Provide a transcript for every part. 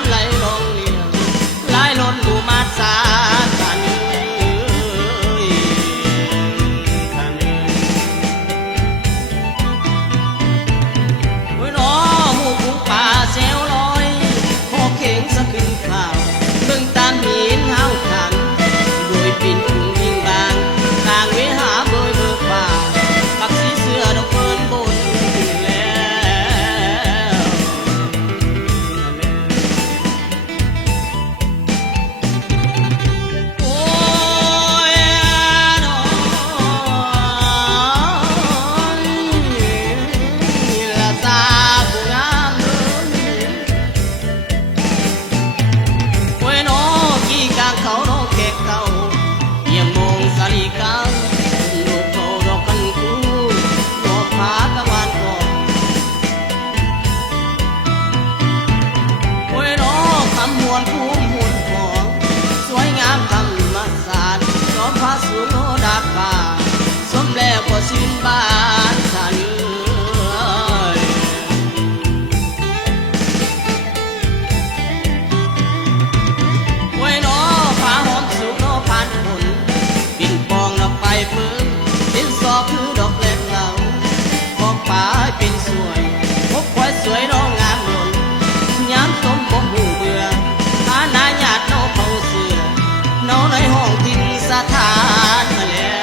นไหลลงเลี้ยงไหลล้นบูมาสากันโอ้ยน้อหมู่กุ้งป่าเซลลอยพอเข่งสะขึ้นข่าวเบิ่งตามหินห้าวขันโดยปิ่นถึงยิงบางต่างเวหาเบยเบิกป่าปักสีเสื้อดอกเฟิร์นบนสิ้นบ้านฉันไว้น้อฟ้าหอมสุกน้อผ่านฝนปิ่นปองดอกไปเพิ่งเป็นซอกคือดอกเล็กเหล่าพอกป่าเป็นสวยพบควายสวยน้องงามหล่นย้ำต้มบ่หูเบื่อหาหน้าหยาดน้อเผาเสือน้อในห้องทิ้งสถานมาแล้ว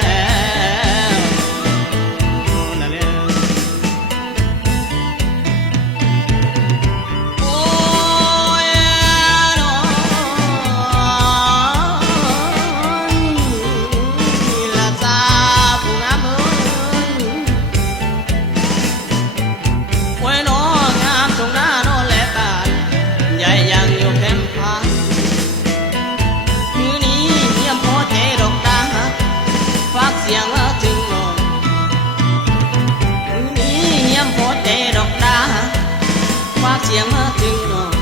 เสียงถึงนอนนี่เงียบพอใจดอกดาฝากเสียงถึงนอน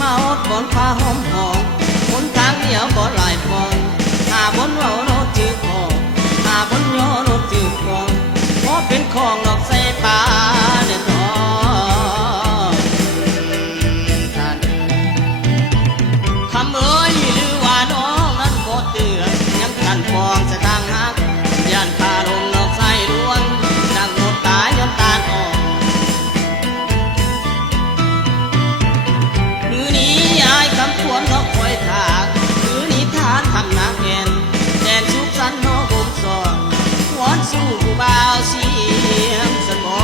มาอดบนผ้าหอมหอมบนทางเดียวบ่หลายฟองหาบนเราโนจืดคอหาบนย่อโนจืดคอเพราะเป็นของดอกใส่ป่าเด่นทองคำเอ้ยหรือว่าน้องนั้นบ่เตือนยังกันฟองจะตั้งหักย่านพาลงนอกใส่ลวงดังหมดตายย้อนตาออกมือนี้ยายคำควรนอกคอยถากมือนี้ทานทำนักแกนแดนสุขสันต์นอกบุญสอนวอนสู้ผู้บ่าวเสียงสมอ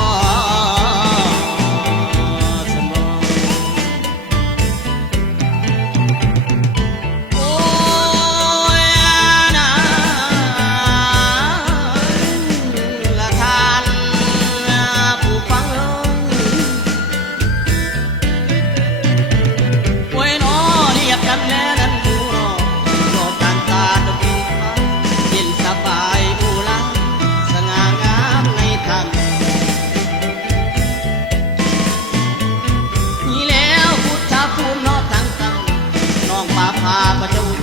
พาประจู